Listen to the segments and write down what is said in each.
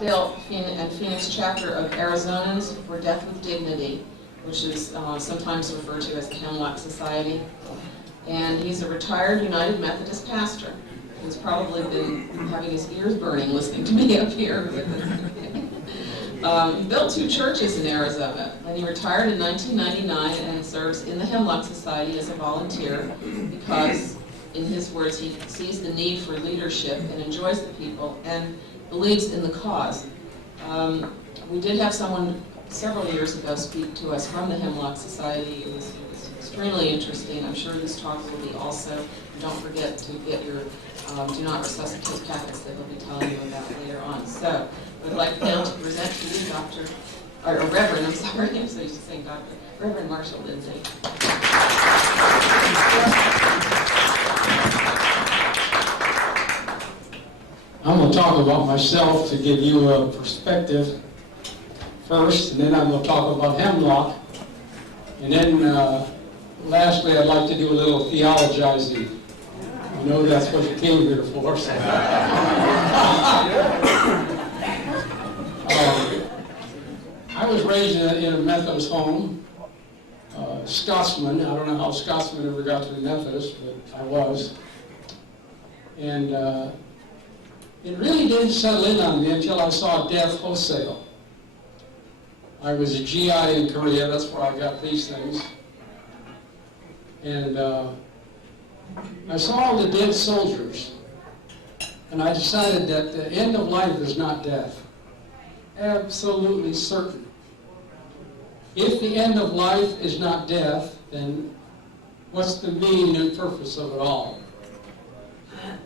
Scottsdale and Phoenix chapter of Arizonans for Death with Dignity, which is sometimes referred to as the Hemlock Society. And he's a retired United Methodist pastor who's probably been having his ears burning listening to me up here. He built 2 churches in Arizona, and he retired in 1999 and serves in the Hemlock Society as a volunteer because, in his words, he sees the need for leadership and enjoys the people and believes in the cause. We did have someone several years ago speak to us from the Hemlock Society. It was extremely interesting. I'm sure this talk will be also. Don't forget to get your do not resuscitate packets that he'll be telling you about later on. So I'd like now to present to you Reverend, I'm sorry, I'm so used to saying Dr. Reverend Marshall Lindsay. I'm going to talk about myself to give you a perspective first, and then I'm going to talk about Hemlock, and then lastly I'd like to do a little theologizing. I know that's what you came here for. So. I was raised in a Methodist home, Scotsman. I don't know how Scotsman ever got to be Methodist, but I was. And it really didn't settle in on me until I saw death wholesale. I was a GI in Korea, that's where I got these things. And I saw all the dead soldiers, and I decided that the end of life is not death. Absolutely certain. If the end of life is not death, then what's the meaning and purpose of it all?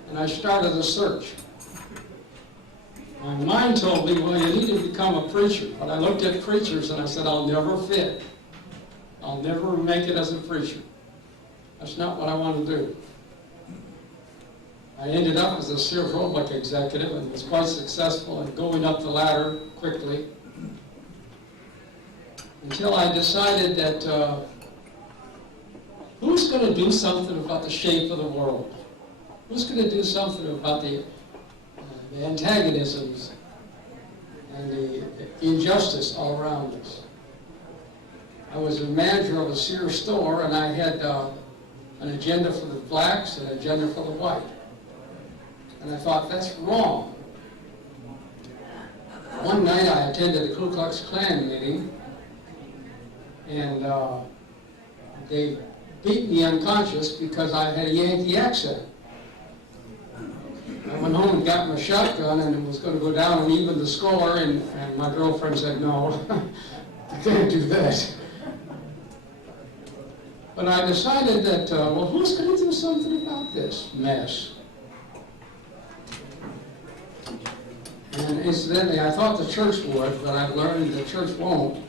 And I started a search. My mind told me, well, you need to become a preacher. But I looked at preachers and I said, I'll never fit. I'll never make it as a preacher. That's not what I want to do. I ended up as a Sears Roebuck executive and was quite successful in going up the ladder quickly until I decided that who's going to do something about the shape of the world? Who's going to do something about the antagonisms and the injustice all around us? I was a manager of a Sears store, and I had an agenda for the blacks and an agenda for the white. And I thought, that's wrong. One night I attended a Ku Klux Klan meeting, and they beat me unconscious because I had a Yankee accent. I went home and got my shotgun and was going to go down and even the score, and my girlfriend said, no, you can't do that. But I decided that, well, who's going to do something about this mess? And incidentally, I thought the church would, but I've learned the church won't.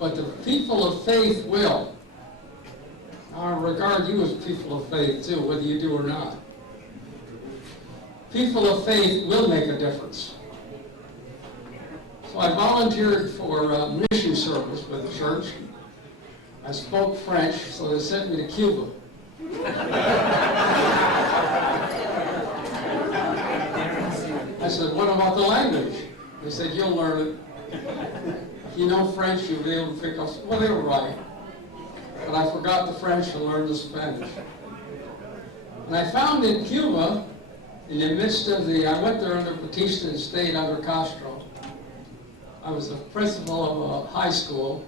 But the people of faith will. I regard you as people of faith, too, whether you do or not. People of faith will make a difference. So I volunteered for mission service with the church. I spoke French, so they sent me to Cuba. I said, what about the language? They said, you'll learn it. If you know French, you'll be able to pick up. Well, they were right. But I forgot the French and learned the Spanish. And I found in Cuba, in the midst of I went there under Batista and stayed under Castro. I was the principal of a high school,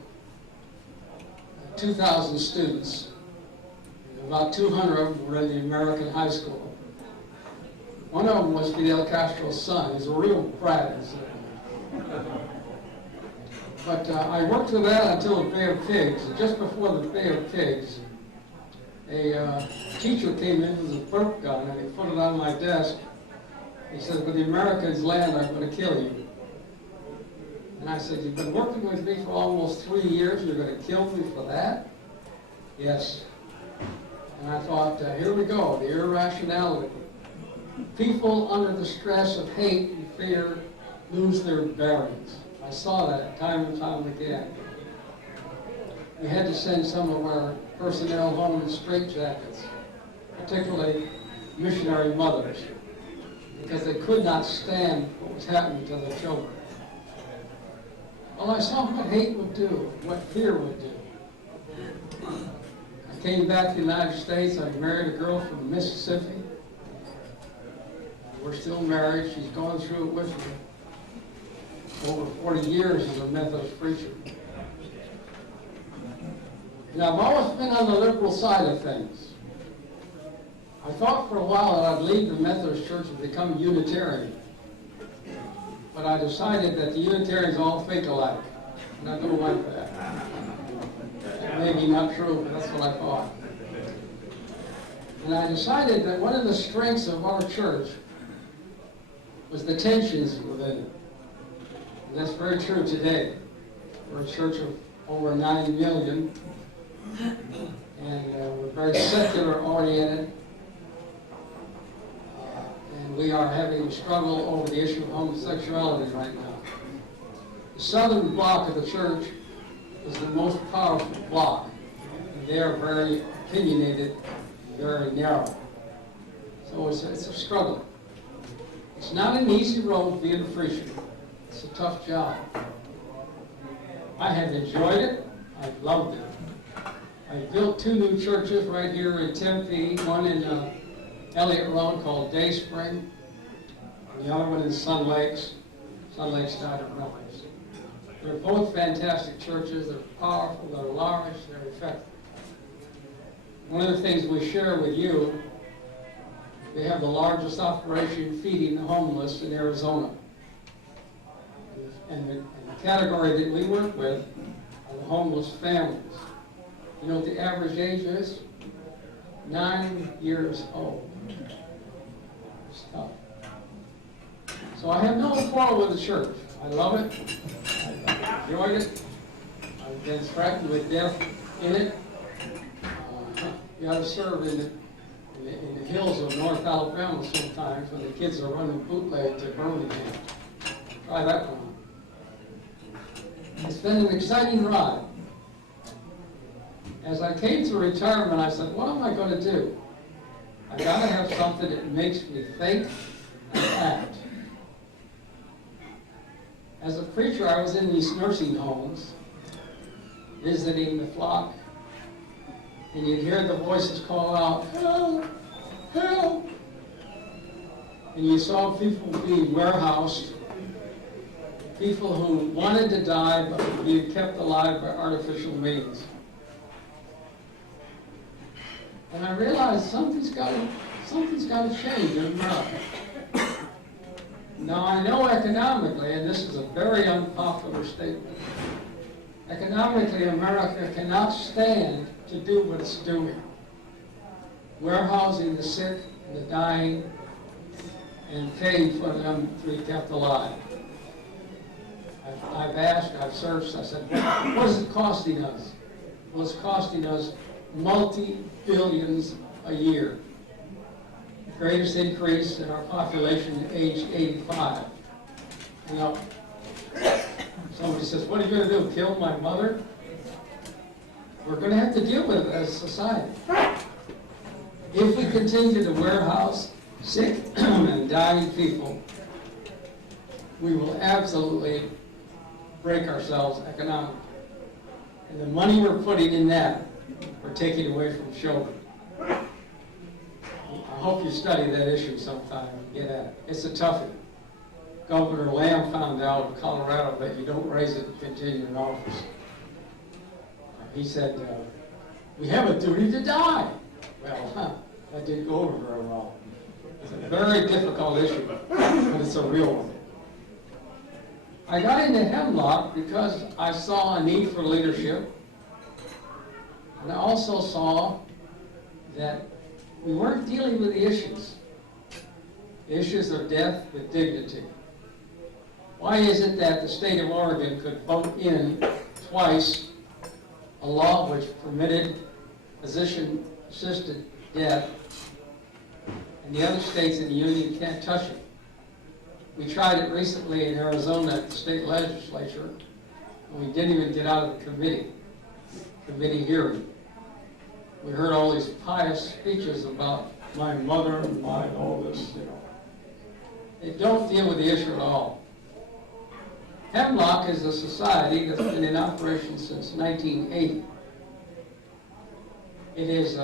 2,000 students. About 200 of them were in the American high school. One of them was Fidel Castro's son. He's a real brat. But I worked with that until the Bay of Pigs. Just before the Bay of Pigs, a teacher came in with a burp gun and he put it on my desk. He said, when the Americans land, I'm going to kill you. And I said, you've been working with me for almost 3 years, you're going to kill me for that? Yes. And I thought, here we go, the irrationality. People under the stress of hate and fear lose their bearings. I saw that time and time again. We had to send some of our personnel home in straitjackets, particularly missionary mothers, because they could not stand what was happening to the children. Well, I saw what hate would do, what fear would do. I came back to the United States. I married a girl from Mississippi. We're still married. She's gone through it with me. Over 40 years as a Methodist preacher. And I've always been on the liberal side of things. I thought for a while that I'd leave the Methodist Church and become Unitarian. But I decided that the Unitarians all think alike. And I don't like that. That may be not true, but that's what I thought. And I decided that one of the strengths of our church was the tensions within it. And that's very true today. We're a church of over 9 million, and we're very secular oriented. And we are having a struggle over the issue of homosexuality right now. The southern bloc of the church is the most powerful bloc, and they are very opinionated, very narrow. So it's a struggle. It's not an easy road being a preacher. It's a tough job. I have enjoyed it. I've loved it. I built 2 new churches right here in Tempe, one in Elliott Road called Day Spring, and the other one in Sun Lakes died of Melons. They're both fantastic churches. They're powerful, they're large, they're effective. One of the things we share with you, we have the largest operation feeding the homeless in Arizona. And the category that we work with are the homeless families. You know what the average age is? 9 years old. It's tough. So I have no quarrel with the church. I love it. I've enjoyed it. I've been threatened with death in it. You ought to serve in the hills of North Alabama sometimes when the kids are running bootleg to Birmingham. Try that one. It's been an exciting ride. As I came to retirement, I said, what am I going to do? I got to have something that makes me think and act. As a preacher, I was in these nursing homes, visiting the flock, and you'd hear the voices call out, help, help. And you saw people being warehoused, people who wanted to die but were being kept alive by artificial means. And I realized something's got to change in America. Now I know economically, and this is a very unpopular statement, economically America cannot stand to do what it's doing. Warehousing the sick and the dying and paying for them to be kept alive. I've asked, I've searched, I said, what is it costing us? Well, it's costing us multi-billions a year. The greatest increase in our population age 85. You know, somebody says, what are you going to do, kill my mother? We're going to have to deal with it as a society. If we continue to warehouse sick and dying people, we will absolutely break ourselves economically. And the money we're putting in that, we're taking away from children. I hope you study that issue sometime and get at it. It's a toughie. Governor Lamb found out in Colorado that you don't raise it and continue in office. He said, we have a duty to die. Well, that didn't go over very well. It's a very difficult issue, but it's a real one. I got into Hemlock because I saw a need for leadership, and I also saw that we weren't dealing with the issues. The issues of death with dignity. Why is it that the state of Oregon could vote in twice a law which permitted physician-assisted death, and the other states in the union can't touch it? We tried it recently in Arizona at the state legislature, and we didn't even get out of the committee hearing. We heard all these pious speeches about my mother and my all this, you know. They don't deal with the issue at all. Hemlock is a society that's been in operation since 1980. It is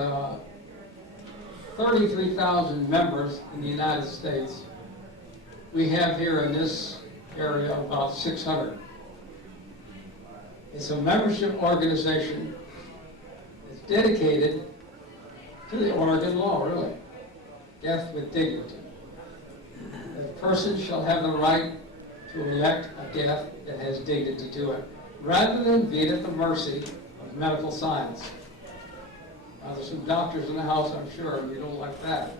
33,000 members in the United States. We have here in this area about 600. It's a membership organization that's dedicated to the Oregon law, really. Death with dignity. A person shall have the right to elect a death that has dignity to it, rather than be at the mercy of medical science. Now, there's some doctors in the house, I'm sure, and you don't like that.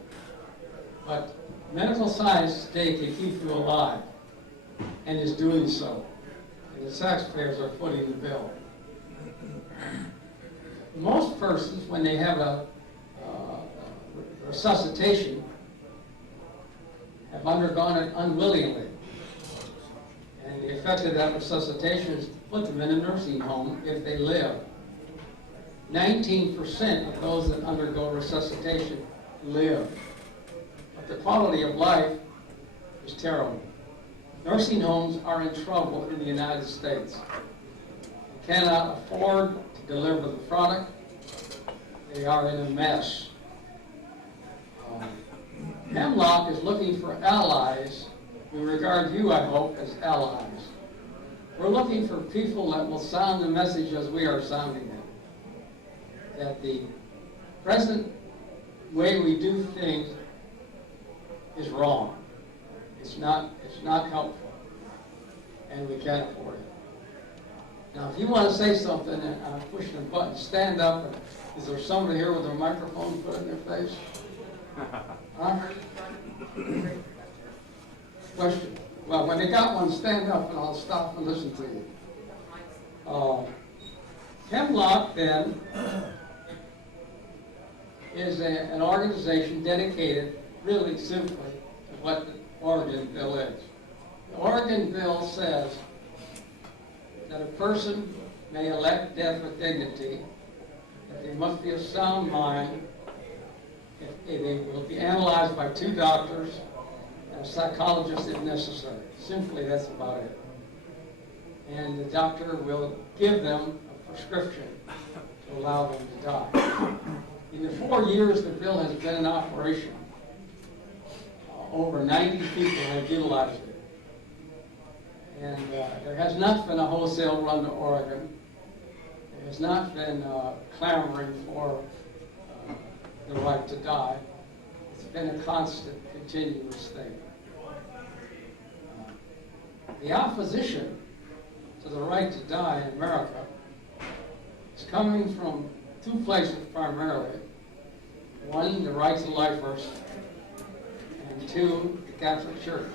But medical science today can keep you alive, and is doing so. And the taxpayers are footing the bill. Most persons, when they have a resuscitation, have undergone it unwillingly. And the effect of that resuscitation is to put them in a nursing home if they live. 19% of those that undergo resuscitation live. But the quality of life is terrible. Nursing homes are in trouble in the United States. They cannot afford to deliver the product. They are in a mess. Hemlock is looking for allies. We regard you, I hope, as allies. We're looking for people that will sound the message as we are sounding it. That the present way we do things is wrong. It's not helpful, and we can't afford it. Now, if you want to say something, and I'm pushing a button, stand up. And is there somebody here with a microphone put in their face? Huh? Question. Well, when they got one, stand up, and I'll stop and listen to you. Hemlock, then, is an organization dedicated, really simply, to what the Oregon bill is. The Oregon bill says that a person may elect death with dignity, that they must be of sound mind, they will be analyzed by 2 doctors and a psychologist if necessary. Simply, that's about it. And the doctor will give them a prescription to allow them to die. In the 4 years the bill has been in operation, over 90 people have utilized it. And there has not been a wholesale run to Oregon. There has not been clamoring for the right to die. It's been a constant, continuous thing. The opposition to the right to die in America is coming from 2 places primarily. 1, the rights of lifers, and 2, the Catholic Church.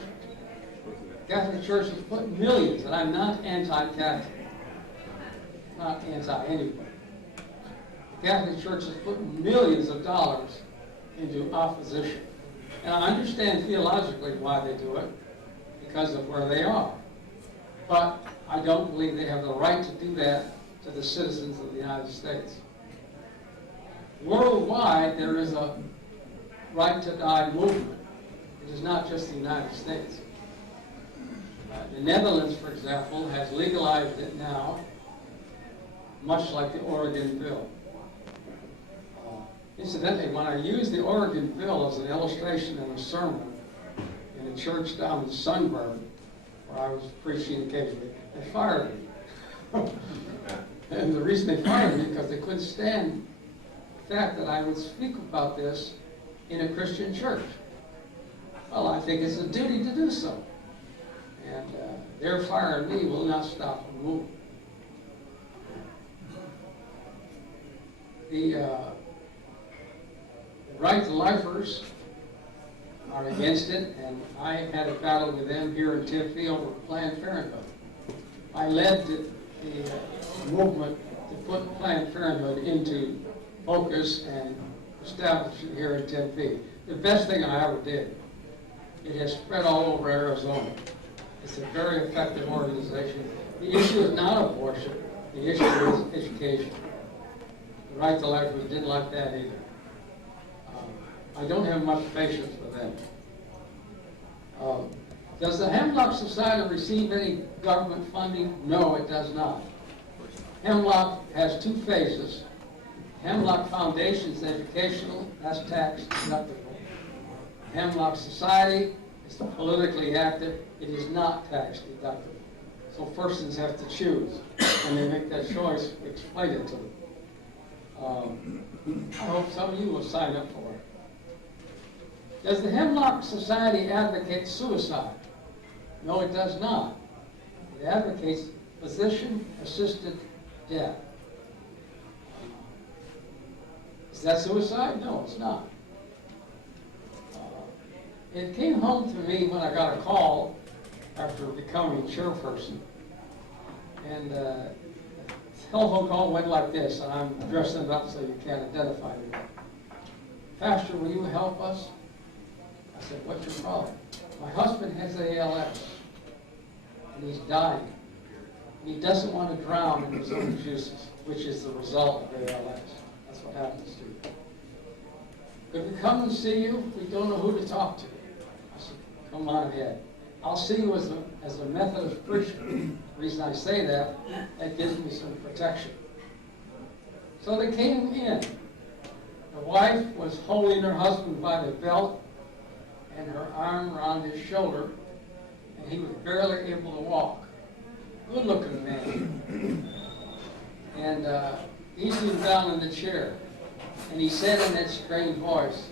The Catholic Church has put millions, and I'm not anti-Catholic, not anti-anybody. The Catholic Church has put millions of dollars into opposition. And I understand theologically why they do it, because of where they are. But I don't believe they have the right to do that to the citizens of the United States. Worldwide, there is a right to die movement. It is not just the United States. The Netherlands, for example, has legalized it now, much like the Oregon bill. Incidentally, when I used the Oregon bill as an illustration in a sermon in a church down in Sunburn, where I was preaching occasionally, they fired me. And the reason they fired me because they couldn't stand the fact that I would speak about this in a Christian church. Well, I think it's a duty to do so. And their firing me will not stop the movement. The right to lifers are against it, and I had a battle with them here in Tempe over Planned Parenthood. I led the movement to put Planned Parenthood into focus and establish it here in Tempe. The best thing I ever did. It has spread all over Arizona. It's a very effective organization. The issue is not abortion. The issue is education. The right to life, we didn't like that either. I don't have much patience with them. Does the Hemlock Society receive any government funding? No, it does not. Hemlock has two phases. Hemlock Foundation is educational, that's tax deductible. Hemlock Society is politically active, it is not tax deductible. So persons have to choose. When they make that choice, we explain it to them. I hope some of you will sign up for it. Does the Hemlock Society advocate suicide? No, it does not. It advocates physician-assisted death. Is that suicide? No, it's not. It came home to me when I got a call after becoming chairperson. And the telephone call went like this, and I'm dressing it up so you can't identify me. Pastor, will you help us? I said, what's your problem? My husband has ALS, and he's dying. And he doesn't want to drown in his own juices, which is the result of ALS. That's what happens to you. Could we come and see you? We don't know who to talk to. I said, come on ahead. I'll see you as a Methodist preacher. The reason I say that gives me some protection. So they came in. The wife was holding her husband by the belt and her arm around his shoulder, and he was barely able to walk. Good-looking man. And he was down in the chair, and he said in that strange voice,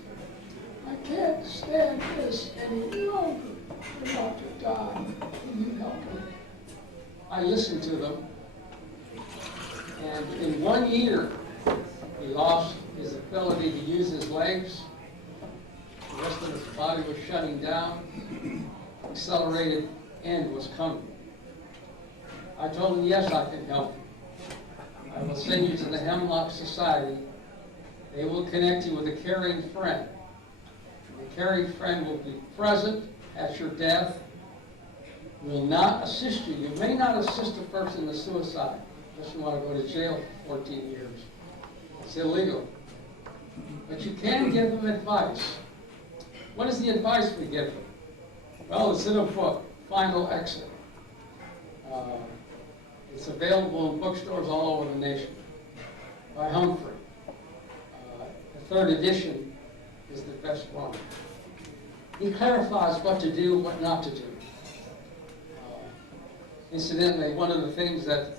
I can't stand this any longer. I'm about to die. Can you help me? I listened to them, and in 1 year, he lost his ability to use his legs. The rest of his body was shutting down. Accelerated end was coming. I told him, yes, I can help you. I will send you to the Hemlock Society. They will connect you with a caring friend. The caring friend will be present at your death, will not assist you. You may not assist a person in suicide unless you want to go to jail for 14 years. It's illegal. But you can give them advice. What is the advice we give them? Well, it's in a book, Final Exit. It's available in bookstores all over the nation by Humphrey. The third edition is the best one. He clarifies what to do, what not to do. Incidentally, one of the things that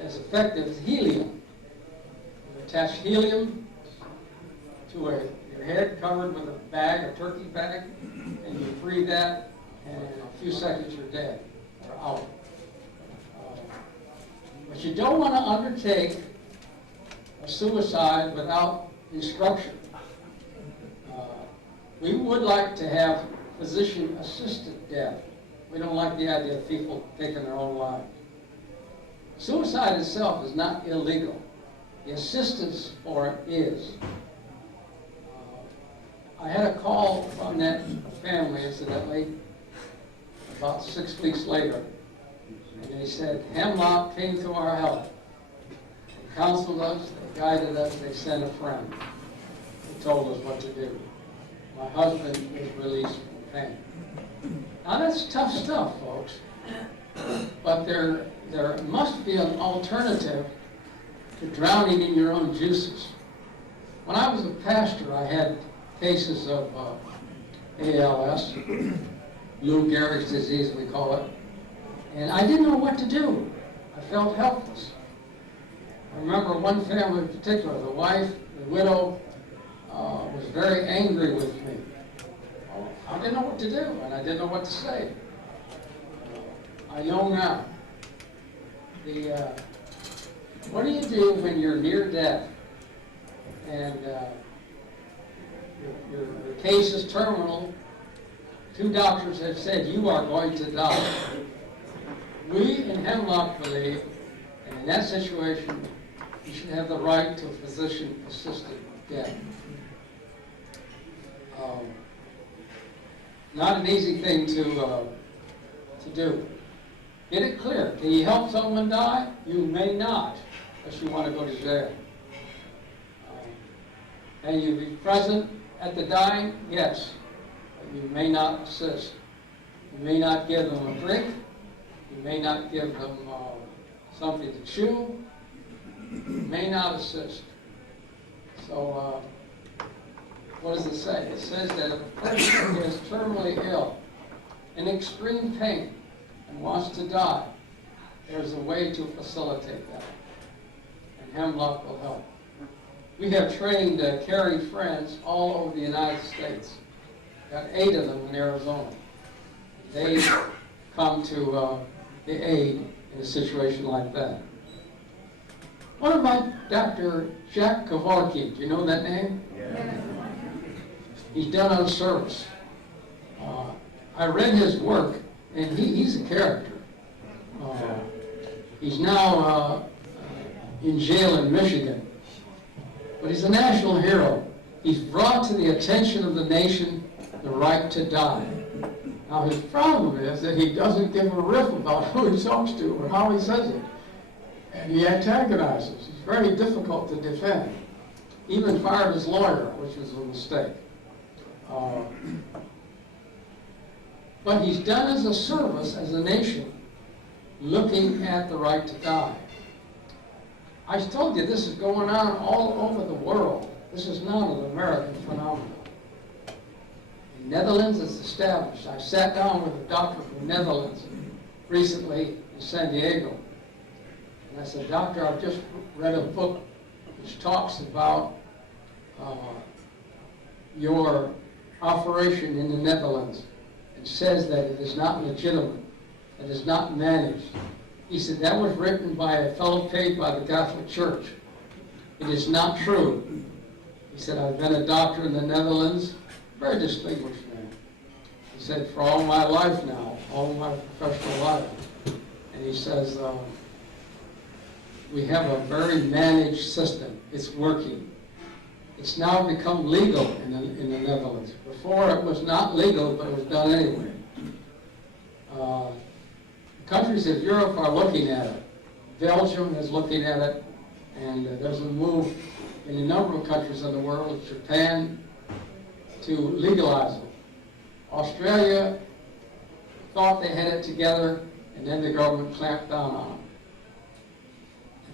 is effective is helium. You attach helium to your head covered with a bag, a turkey bag, and you breathe that, and in a few seconds you're dead or out. But you don't want to undertake a suicide without instruction. We would like to have physician-assisted death. We don't like the idea of people taking their own lives. Suicide itself is not illegal. The assistance for it is. I had a call from that family, incidentally, about 6 weeks later. And they said, Hemlock came to our help. They counseled us, they guided us, they sent a friend. They told us what to do. My husband was released from pain. Now that's tough stuff, folks. But there must be an alternative to drowning in your own juices. When I was a pastor, I had cases of ALS, Lou Gehrig's disease, we call it, and I didn't know what to do. I felt helpless. I remember one family in particular, the wife, the widow, was very angry with me. I didn't know what to do, and I didn't know what to say. I know now. What do you do when you're near death and your case is terminal? 2 doctors have said you are going to die. We in Hemlock believe, and in that situation, you should have the right to physician-assisted death. Not an easy thing to do. Get it clear. Can you help someone die? You may not, unless you want to go to jail. Can you be present at the dying? Yes. But You may not assist. You may not give them a drink. You may not give them something to chew. You may not assist. So what does it say? It says that if a person is terminally ill, in extreme pain, and wants to die, there's a way to facilitate that. And Hemlock will help. We have trained caring friends all over the United States. Got 8 of them in Arizona. They come to the aid in a situation like that. What about Dr. Jack Kavarki? Do you know that name? Yeah. He's done on service. I read his work, and he's a character. He's now in jail in Michigan, but he's a national hero. He's brought to the attention of the nation the right to die. Now his problem is that he doesn't give a riff about who he talks to or how he says it. And he antagonizes. He's very difficult to defend. Even fired his lawyer, which was a mistake. But he's done as a service, as a nation, looking at the right to die. I told you this is going on all over the world. This is not an American phenomenon. In Netherlands, it's established. I sat down with a doctor from Netherlands recently in San Diego. And I said, Doctor, I've just read a book which talks about your operation in the Netherlands. It says that it is not legitimate. It is not managed. He said, that was written by a fellow paid by the Catholic Church. It is not true. He said, I've been a doctor in the Netherlands, very distinguished man. He said, for all my life now, all my professional life. And he says, we have a very managed system. It's working. It's now become legal in the Netherlands. Before it was not legal, but it was done anyway. Countries of Europe are looking at it. Belgium is looking at it, and there's a move in a number of countries in the world, Japan, to legalize it. Australia thought they had it together, and then the government clamped down on it.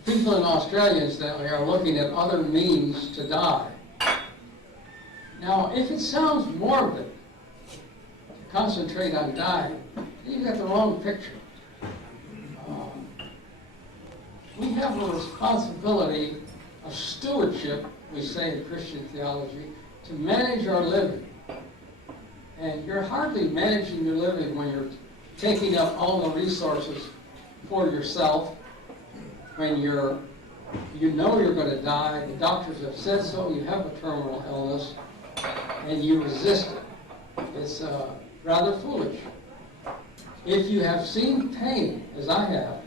The people in Australia, incidentally, are looking at other means to die. Now, if it sounds morbid to concentrate on dying, you've got the wrong picture. We have a responsibility of stewardship, we say in Christian theology, to manage our living. And you're hardly managing your living when you're taking up all the resources for yourself, when you know you're going to die, the doctors have said so, you have a terminal illness, and you resist it. It's rather foolish. If you have seen pain, as I have,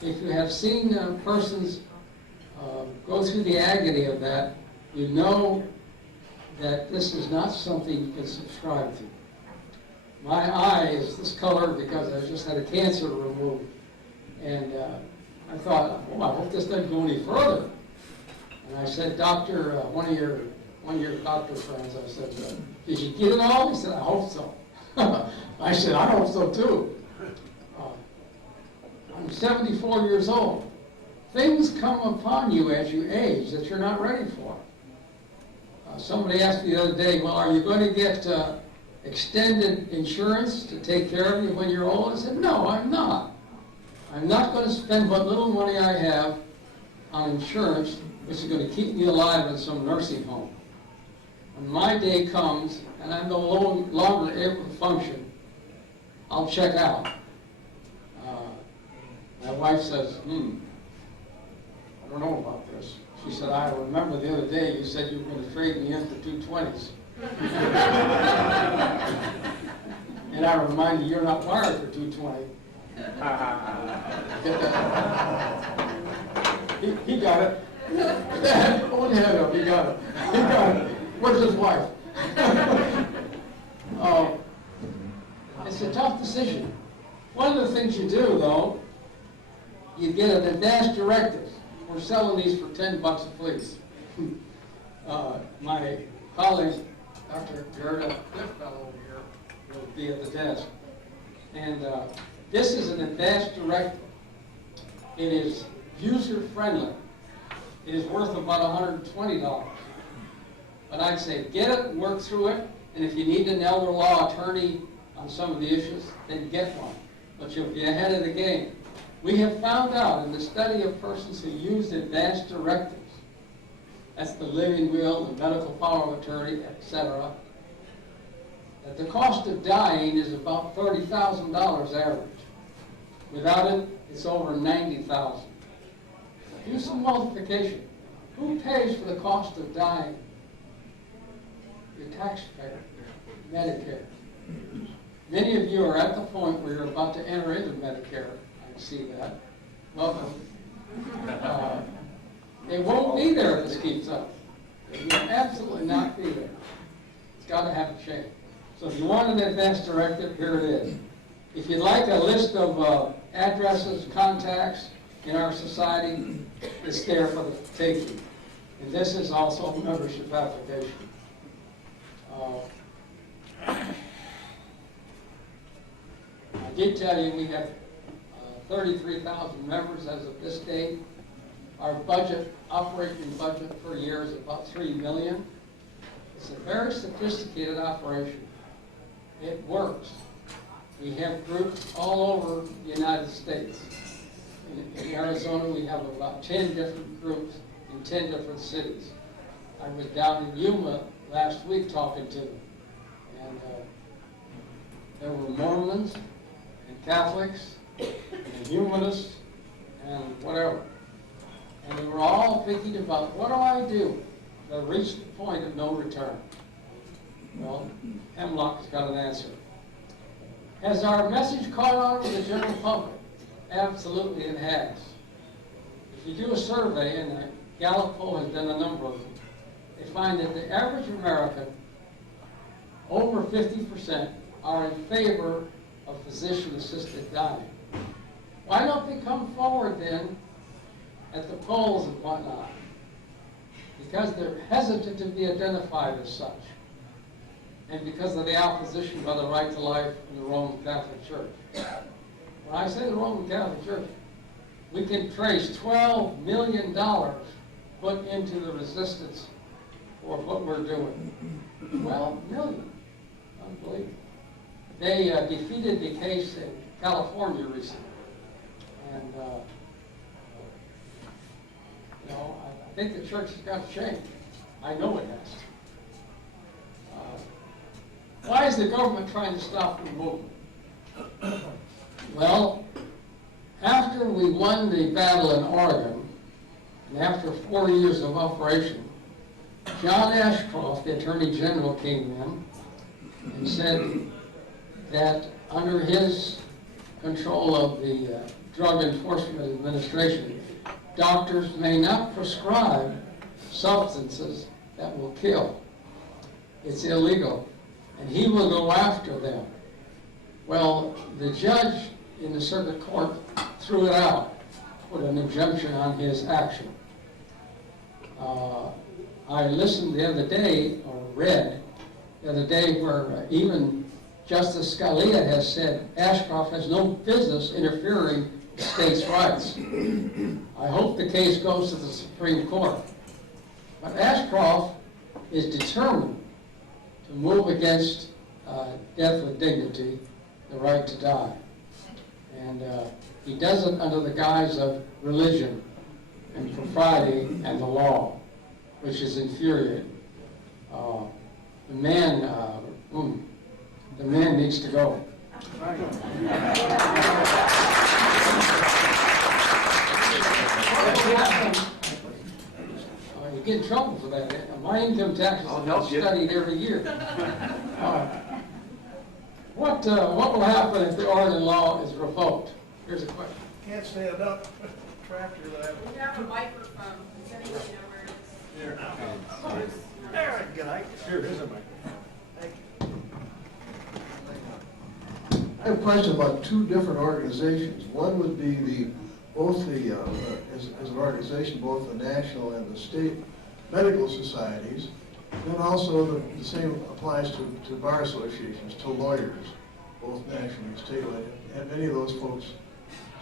if you have seen persons go through the agony of that, you know that this is not something you can subscribe to. My eye is this color because I just had a cancer removed. And I thought, oh, I hope this doesn't go any further. And I said, Doctor, one of your doctor friends, I said, did you get it all? He said, I hope so. I said, I hope so too. I'm 74 years old. Things come upon you as you age that you're not ready for. Somebody asked me the other day, well, are you going to get extended insurance to take care of you when you're old? I said, no, I'm not. I'm not going to spend what little money I have on insurance, which is going to keep me alive in some nursing home. When my day comes and I'm no longer able to function, I'll check out. My wife says, I don't know about this. She said, I remember the other day you said you were going to trade me in for 220s. And I remind you, you're not wired for 220. He got it. Hold your head up, he got it. He got it. Where's his wife? It's a tough decision. One of the things you do, though, you get an advance directive. We're selling these for $10 a piece. My colleague Dr. Gerda Cliffbell over here will be at the desk. And this is an advanced directive. It is user-friendly. It is worth about $120. But I'd say get it, work through it, and if you need an elder law attorney on some of the issues, then get one. But you'll be ahead of the game. We have found out in the study of persons who use advanced directives, that's the living will, the medical power of attorney, etc., that the cost of dying is about $30,000 average. Without it, it's over $90,000. Do some multiplication. Who pays for the cost of dying? Your taxpayer, Medicare. Many of you are at the point where you're about to enter into Medicare. I see that. Welcome. It won't be there if this keeps up. It will absolutely not be there. It's got to have a change. So if you want an advanced directive, here it is. If you'd like a list of addresses, contacts in our society, it's there for the taking. And this is also a membership application. I did tell you we have 33,000 members as of this date. Our budget, operating budget per year is about $3 million. It's a very sophisticated operation. It works. We have groups all over the United States. In Arizona, we have about 10 different groups in 10 different cities. I was down in Yuma last week talking to them. And there were Mormons and Catholics and Humanists and whatever. And they were all thinking about, what do I do to reach the point of no return? Well, Hemlock's got an answer. Has our message caught on with the general public? Absolutely it has. If you do a survey, and Gallup poll has done a number of them, they find that the average American, over 50%, are in favor of physician-assisted dying. Why don't they come forward then at the polls and whatnot? Because they're hesitant to be identified as such, and because of the opposition by the right to life in the Roman Catholic Church. When I say the Roman Catholic Church, we can trace $12 million put into the resistance for what we're doing. 12 million. Unbelievable. They defeated the case in California recently. And, I think the church has got to change. I know it has to. Why is the government trying to stop the movement? Well, after we won the battle in Oregon, and after 4 years of operation, John Ashcroft, the Attorney General, came in and said that under his control of the Drug Enforcement Administration, doctors may not prescribe substances that will kill. It's illegal, and he will go after them. Well, the judge in the circuit court threw it out, put an injunction on his action. I listened the other day, or read the other day, where even Justice Scalia has said Ashcroft has no business interfering with states' rights. I hope the case goes to the Supreme Court. But Ashcroft is determined to move against death with dignity, the right to die. And he does it under the guise of religion and propriety and the law, which is infuriating. The man needs to go. You get in trouble for that. My income taxes are studied every year. What will happen if the Oregon law is revoked? Here's a question. Can't stand up. Tractor that. We have a microphone. Does anybody know where it is? Here. There, a guy. Here, there's a microphone. Thank you. I have a question about two different organizations. One would be as an organization, both the national and the state medical societies, Then also the same applies to bar associations, to lawyers, both nationally and statewide. Have any of those folks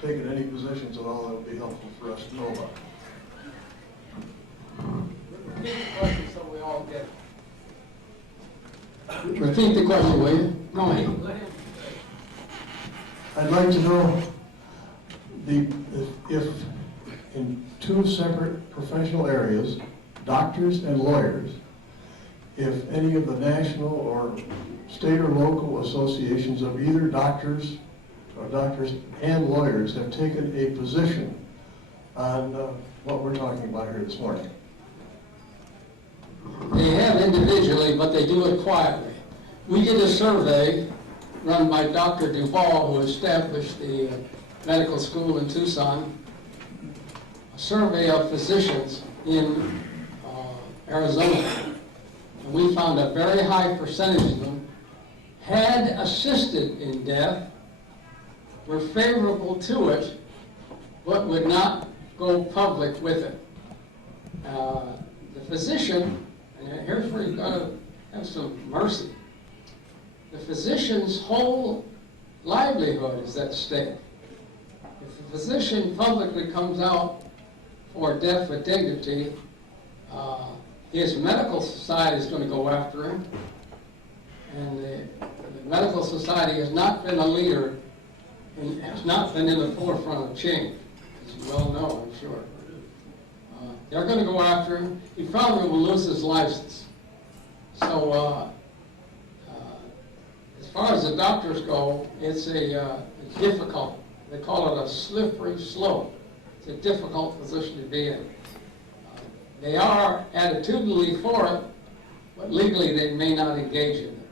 taken any positions at all that would be helpful for us to know about? Repeat the question so we all get it. Repeat the question, will you? Go ahead. I'd like to know if in two separate professional areas, doctors and lawyers, if any of the national or state or local associations of either doctors and lawyers have taken a position on what we're talking about here this morning. They have individually, but they do it quietly. We did a survey run by Dr. Duvall, who established the medical school in Tucson, a survey of physicians in Arizona. And we found a very high percentage of them had assisted in death, were favorable to it, but would not go public with it. The physician, and here's where you've got to have some mercy. The physician's whole livelihood is at stake. If the physician publicly comes out for death with dignity, his medical society is going to go after him. And the medical society has not been a leader and has not been in the forefront of change, as you well know, I'm sure. They're going to go after him. He probably will lose his license. So as far as the doctors go, it's it's difficult. They call it a slippery slope. It's a difficult position to be in. They are attitudinally for it, but legally they may not engage in it.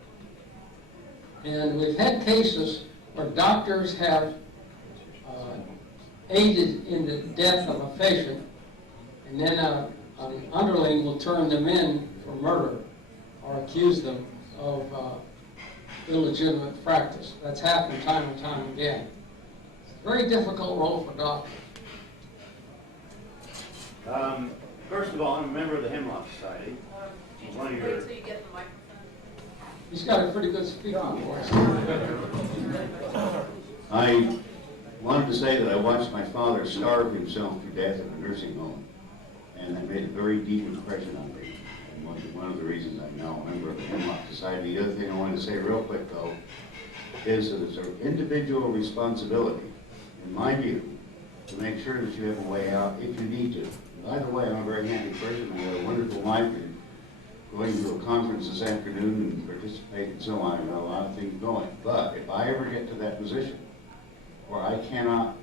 And we've had cases where doctors have aided in the death of a patient, and then an underling will turn them in for murder or accuse them of illegitimate practice. That's happened time and time again. It's a very difficult role for doctors. First of all, I'm a member of the Hemlock Society. One of Wait your, till you get the microphone. He's got a pretty good speaking voice. I wanted to say that I watched my father starve himself to death in a nursing home, and that made a very deep impression on me. And one of the reasons I'm now a member of the Hemlock Society. The other thing I wanted to say real quick, though, is that it's an individual responsibility, in my view, to make sure that you have a way out if you need to. By the way, I'm a very happy person. I had a wonderful life and going to a conference this afternoon and participate and so on. I've got a lot of things going. But if I ever get to that position where I cannot,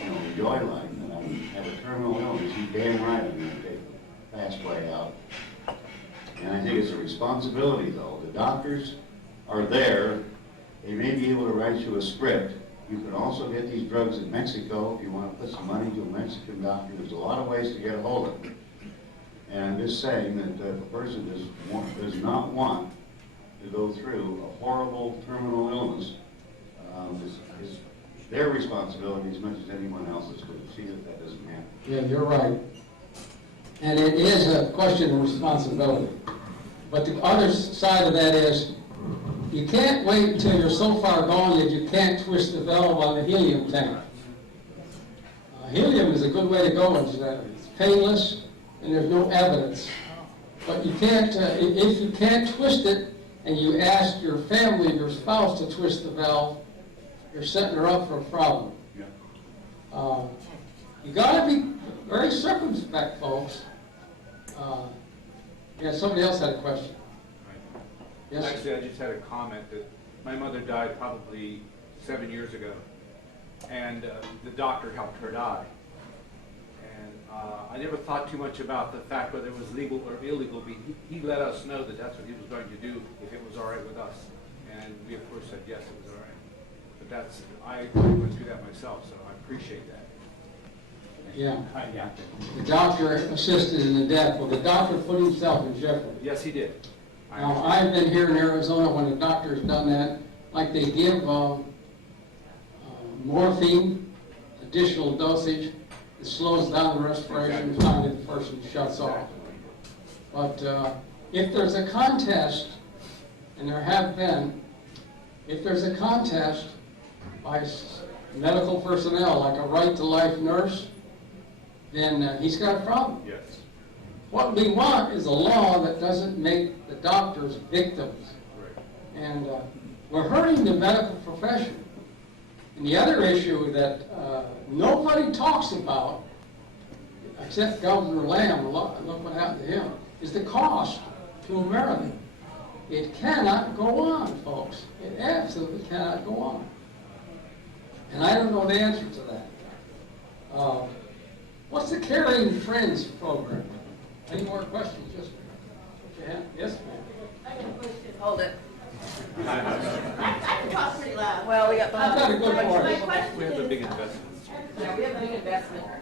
enjoy life and I have a terminal illness, you damn right I'm going to take the fast way out. And I think it's a responsibility, though. The doctors are there. They may be able to write you a script. You can also get these drugs in Mexico if you want to put some money to a Mexican doctor. There's a lot of ways to get a hold of them. And I'm just saying that if a person does not want to go through a horrible terminal illness, it's their responsibility as much as anyone else's to see that that doesn't happen. Yeah, you're right. And it is a question of responsibility. But the other side of that is, you can't wait until you're so far gone that you can't twist the valve on the helium tank. Helium is a good way to go into that. It's painless and there's no evidence. But you can't, if you can't twist it and you ask your family, your spouse to twist the valve, you're setting her up for a problem. Yeah. You got to be very circumspect, folks. Yeah, somebody else had a question. Yes? Actually, I just had a comment that my mother died probably 7 years ago, and the doctor helped her die. And I never thought too much about the fact whether it was legal or illegal, but he let us know that that's what he was going to do if it was all right with us. And we, of course, said yes, it was all right. But I went through that myself, so I appreciate that. Yeah. The doctor assisted in the death. Well, the doctor put himself in jeopardy. Yes, he did. Now, I've been here in Arizona when the doctor's done that, like they give morphine, additional dosage, it slows down the respiration, and finally the person shuts off. But if there's a contest, and there have been, if there's a contest by medical personnel, like a right-to-life nurse, then he's got a problem. Yes. What we want is a law that doesn't make the doctors victims. Right. And we're hurting the medical profession. And the other issue that nobody talks about, except Governor Lamb, look what happened to him, is the cost to America. It cannot go on, folks. It absolutely cannot go on. And I don't know the answer to that. What's the Caring Friends program? Any more questions? Just put your hand. Yes, ma'am. I got a question. Hold it. I can talk pretty loud. Well, we got. I've got a good My point. question We have the is- big investments. Yeah, we have a big investment. Okay.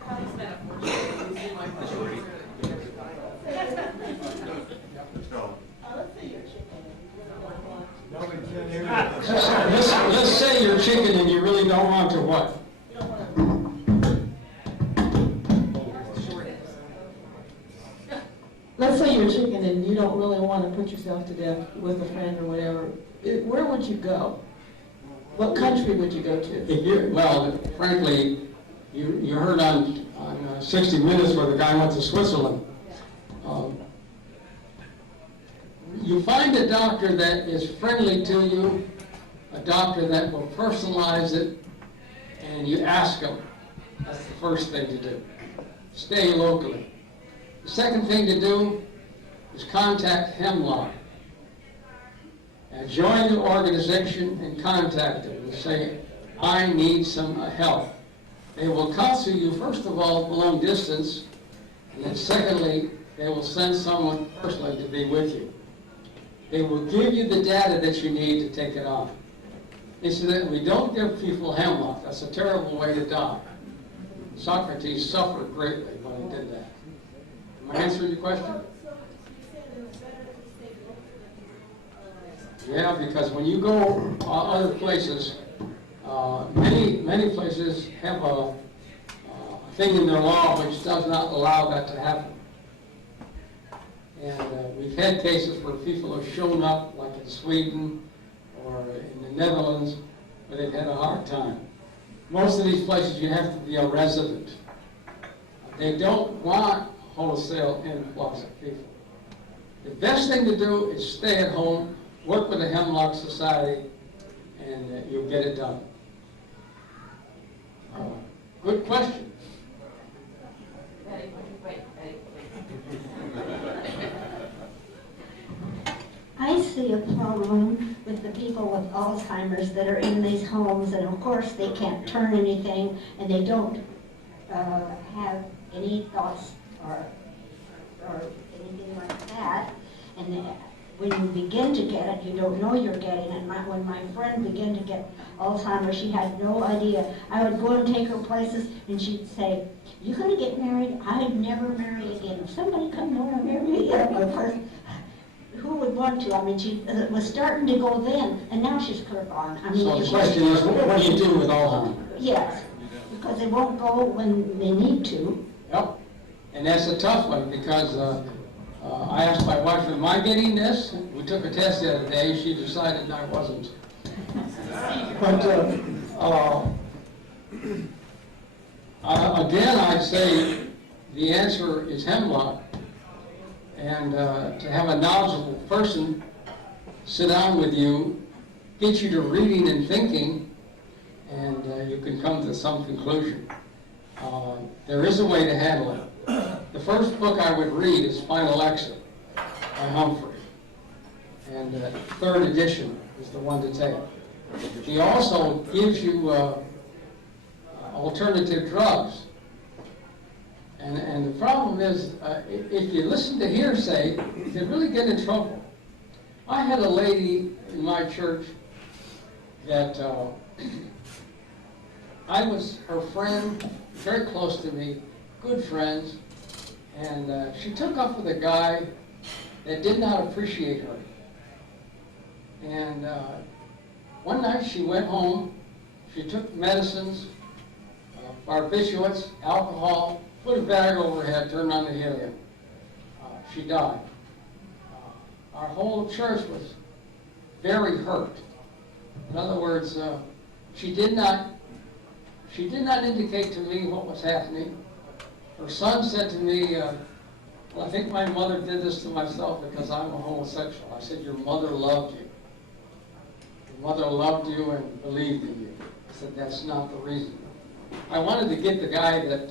Probably spent a fortune using my question. Let's say you're chicken. Let's say you're chicken and you really don't want to what? You don't want to. Let's say you're chicken and you don't really want to put yourself to death with a friend or whatever. Where would you go? What country would you go to? If you, well, frankly, you heard on 60 Minutes where the guy went to Switzerland. You find a doctor that is friendly to you, a doctor that will personalize it, and you ask them. That's the first thing to do. Stay locally. The second thing to do is contact Hemlock. And join the organization and contact them and say, I need some help. They will counsel you, first of all, a long distance, and then secondly, they will send someone personally to be with you. They will give you the data that you need to take it on. Incidentally, don't give people hemlock. That's a terrible way to die. Socrates suffered greatly when he did that. Am I answering your question? So you said it was better if we stayed local. Yeah, because when you go other places, many places have a thing in their law which does not allow that to happen. And we've had cases where people have shown up, like in Sweden or in the Netherlands, where they've had a hard time. Most of these places you have to be a resident. They don't want wholesale influx of people. The best thing to do is stay at home, work with the Hemlock Society, and you'll get it done. Good question. I see a problem with the people with Alzheimer's that are in these homes, and of course they can't turn anything, and they don't have any thoughts or anything like that. And when you begin to get it, you don't know you're getting it. When my friend began to get Alzheimer's, she had no idea. I would go and take her places, and she'd say, "You gonna get married? I'd never marry again. If somebody come over and marry me," of course, who would want to? I mean, she was starting to go then, and now she's clear gone. I mean, So the question is, what do you do with Alzheimer's? Yes, because they won't go when they need to. Yep. And that's a tough one, because I asked my wife, am I getting this? We took a test the other day. She decided I wasn't. But again, I'd say the answer is Hemlock. And to have a knowledgeable person sit down with you, get you to reading and thinking, and you can come to some conclusion. There is a way to handle it. The first book I would read is Final Exit by Humphrey. And the third edition is the one to take. He also gives you alternative drugs. And the problem is, if you listen to hearsay, you can really get in trouble. I had a lady in my church that I was her friend, very close to me, good friends, and she took up with a guy that did not appreciate her. And one night she went home, she took medicines, barbiturates, alcohol, put a bag over her head, turned on the helium. she died. Our whole church was very hurt. In other words, she did not indicate to me what was happening. Her son said to me, well, I think my mother did this to myself because I'm a homosexual. I said, your mother loved you. Your mother loved you and believed in you. I said, that's not the reason. I wanted to get the guy that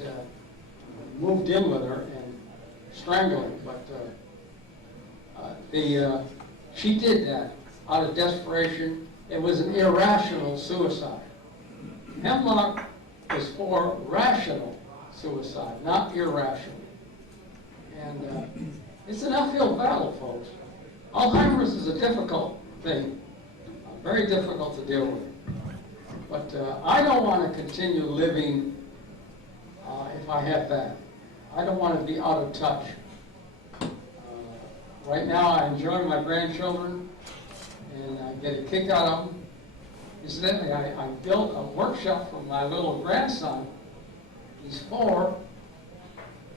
moved in with her and strangle him, but she did that out of desperation. It was an irrational suicide. Hemlock is for rational suicide, not irrational. And it's an uphill battle, folks. Alzheimer's is a difficult thing, very difficult to deal with. But I don't want to continue living if I have that. I don't want to be out of touch. Right now, I enjoy my grandchildren, and I get a kick out of them. Incidentally, I built a workshop for my little grandson. He's 4,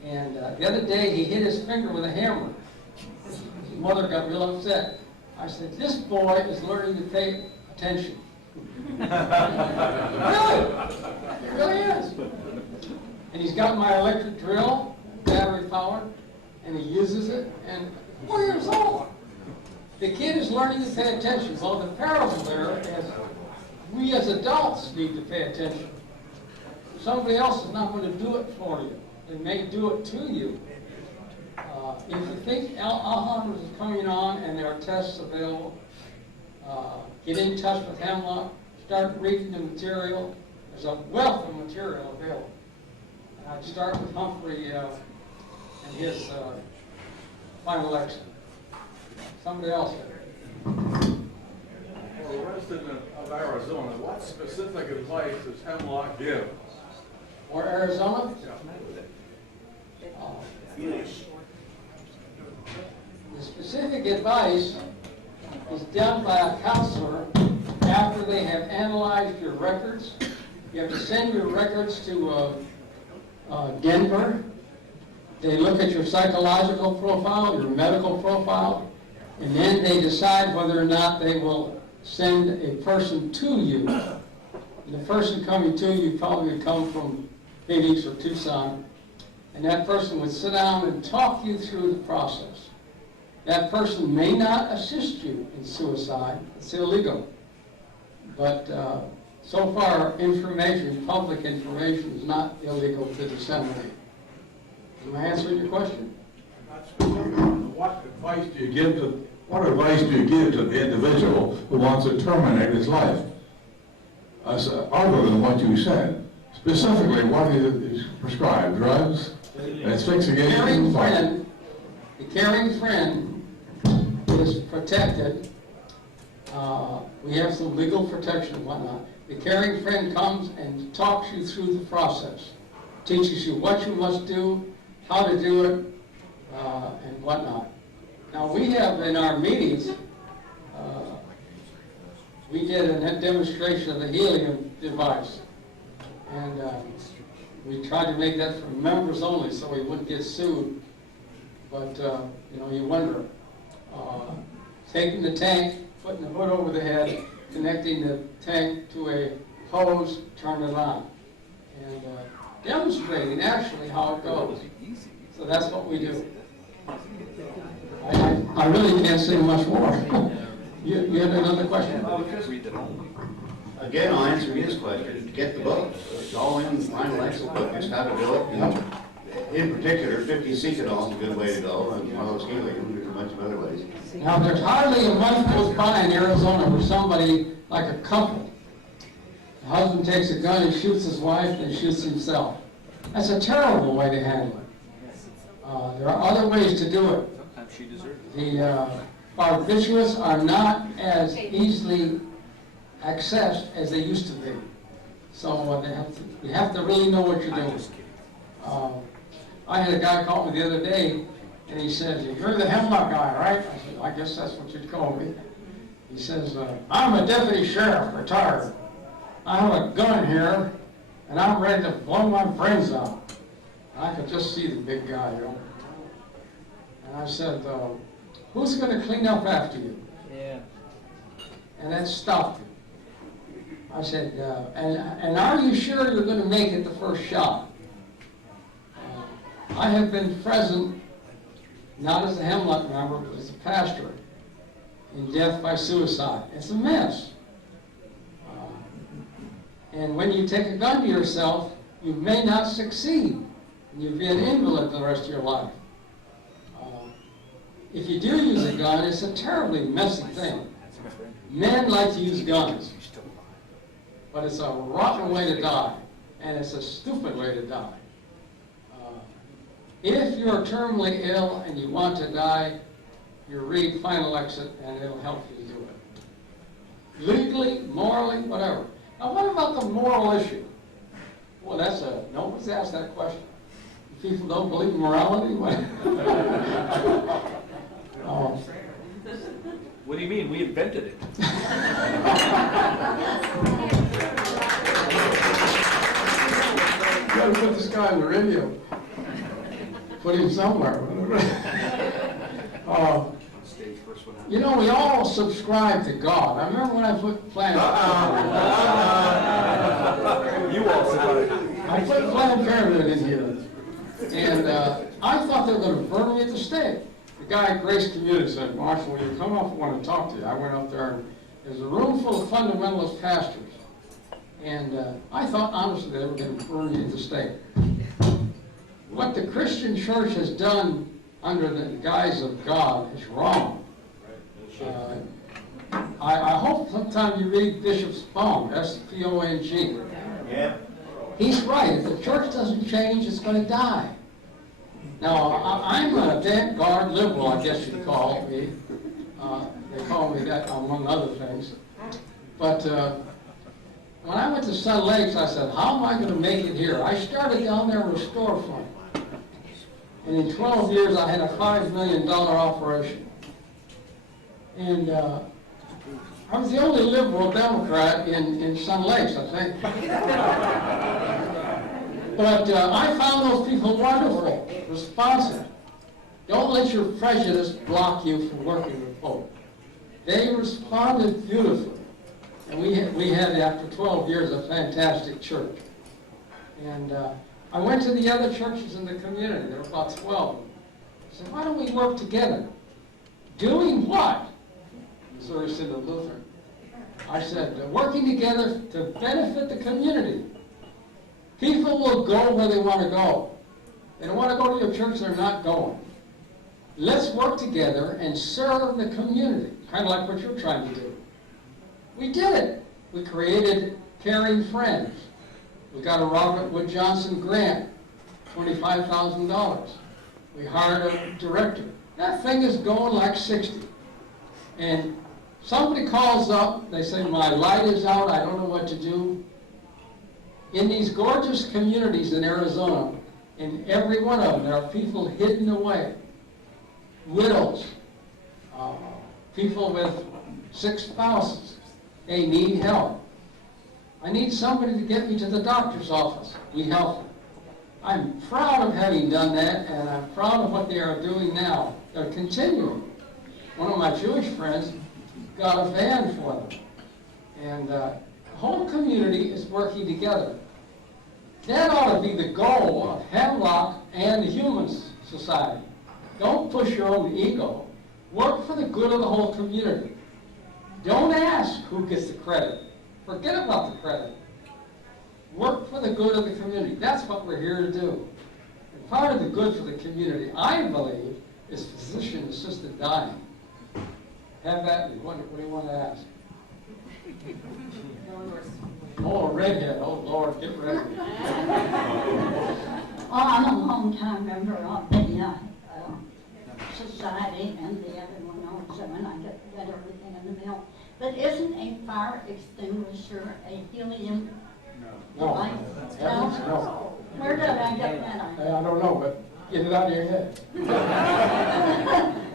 and the other day he hit his finger with a hammer. His mother got real upset. I said, this boy is learning to pay attention. Really? He really is. And he's got my electric drill, battery powered, and he uses it, and 4 years old. The kid is learning to pay attention. Well, the parable there is we as adults need to pay attention. Somebody else is not going to do it for you. They may do it to you. If you think Alzheimer's is coming on and there are tests available, get in touch with Hemlock, start reading the material. There's a wealth of material available. And I'd start with Humphrey and his final exit. Somebody else here. For a resident of Arizona, what specific advice does Hemlock give? Or Arizona? The specific advice is done by a counselor after they have analyzed your records. You have to send your records to Denver. They look at your psychological profile, your medical profile, and then they decide whether or not they will send a person to you. And the person coming to you probably would come from Phoenix or Tucson, and that person would sit down and talk you through the process. That person may not assist you in suicide. It's illegal. But so far, information, public information, is not illegal to disseminate. Am I answering your question? What advice do you give to the individual who wants to terminate his life? Other than what you said, specifically, what is prescribed? Drugs? Asphyxiation? The caring friend is protected. We have some legal protection and whatnot. The caring friend comes and talks you through the process, teaches you what you must do, how to do it, and whatnot. Now, we have in our meetings, we did a demonstration of the helium device. And we tried to make that for members only so we wouldn't get sued. But, you wonder, taking the tank, putting the hood over the head, connecting the tank to a hose, turn it on, and demonstrating actually how it goes. So that's what we do. I really can't say much more. You had another question? Again, I'll answer his question. Get the book. It's all in the final exit book. Just how to do it. And in particular, 50 Secadol is a good way to go, and one of those helium. There's a bunch of other ways. Now, there's hardly a month goes by in Arizona where somebody, like a couple, the husband takes a gun and shoots his wife and shoots himself. That's a terrible way to handle it. There are other ways to do it. Sometimes she deserves it. The barbiturates are not as easily accessed as they used to be. So you have to really know what you're doing. I had a guy call me the other day, and he says, "You're the Hemlock guy, right?" I said, "I guess that's what you'd call me." He says, "I'm a deputy sheriff, retired. I have a gun here, and I'm ready to blow my brains out." I could just see the big guy, And I said, who's going to clean up after you? Yeah. And that stopped him. I said, and are you sure you're going to make it the first shot? I have been present, not as a Hemlock member, but as a pastor, in death by suicide. It's a mess. And when you take a gun to yourself, you may not succeed. And you'll be an invalid the rest of your life. If you do use a gun, it's a terribly messy thing. Men like to use guns. But it's a rotten way to die. And it's a stupid way to die. If you're terminally ill and you want to die, you read Final Exit and it'll help you do it. Legally, morally, whatever. Now what about the moral issue? Well, nobody's asked that question. People don't believe in morality? What do you mean? We invented it. You gotta put this guy on the radio. Put him somewhere. You know, we all subscribe to God. I remember when I put Planned You all subscribe. I put Planned Parenthood in here. And I thought they were going to burn me at the stake. The guy at Grace Community said, Marshall, when you come up, I want to talk to you. I went up there, and there's a room full of fundamentalist pastors. And I thought, honestly, they were going to burn me at the stake. What the Christian church has done under the guise of God is wrong. I hope sometime you read Bishop Spong, S-P-O-N-G. Yeah. He's right. If the church doesn't change, it's going to die. Now, I'm an avant-garde liberal, I guess you'd call me. They call me that, among other things. But when I went to Sun Lakes, I said, how am I going to make it here? I started down there with a storefront. And in 12 years, I had a $5 million operation. And I was the only liberal Democrat in Sun Lakes, I think. But I found those people wonderful, responsive. Don't let your prejudice block you from working with folk. They responded beautifully. And we had, after 12 years, a fantastic church. And I went to the other churches in the community. There were about 12 of them. I said, why don't we work together? Doing what? Missouri Synod Lutheran. I said, working together to benefit the community. People will go where they want to go. They don't want to go to your church, they're not going. Let's work together and serve the community, kind of like what you're trying to do. We did it. We created Caring Friends. We got a Robert Wood Johnson grant, $25,000. We hired a director. That thing is going like 60. And somebody calls up, they say, my light is out, I don't know what to do. In these gorgeous communities in Arizona, in every one of them, there are people hidden away. Widows, people with sick spouses. They need help. I need somebody to get me to the doctor's office. We help them. I'm proud of having done that, and I'm proud of what they are doing now. They're continuing. One of my Jewish friends got a van for them. And the whole community is working together. That ought to be the goal of Hemlock and the Humanist Society. Don't push your own ego. Work for the good of the whole community. Don't ask who gets the credit. Forget about the credit. Work for the good of the community. That's what we're here to do. And part of the good for the community, I believe, is physician-assisted dying. Have that. What do you want to ask? Oh, a redhead. Oh, Lord, get ready. Well, I'm a long-time member of the society, and the other one knows that when I get everything in the mail. But isn't a fire extinguisher a helium device? No. Where did I get that idea? I don't know, but get it out of your head.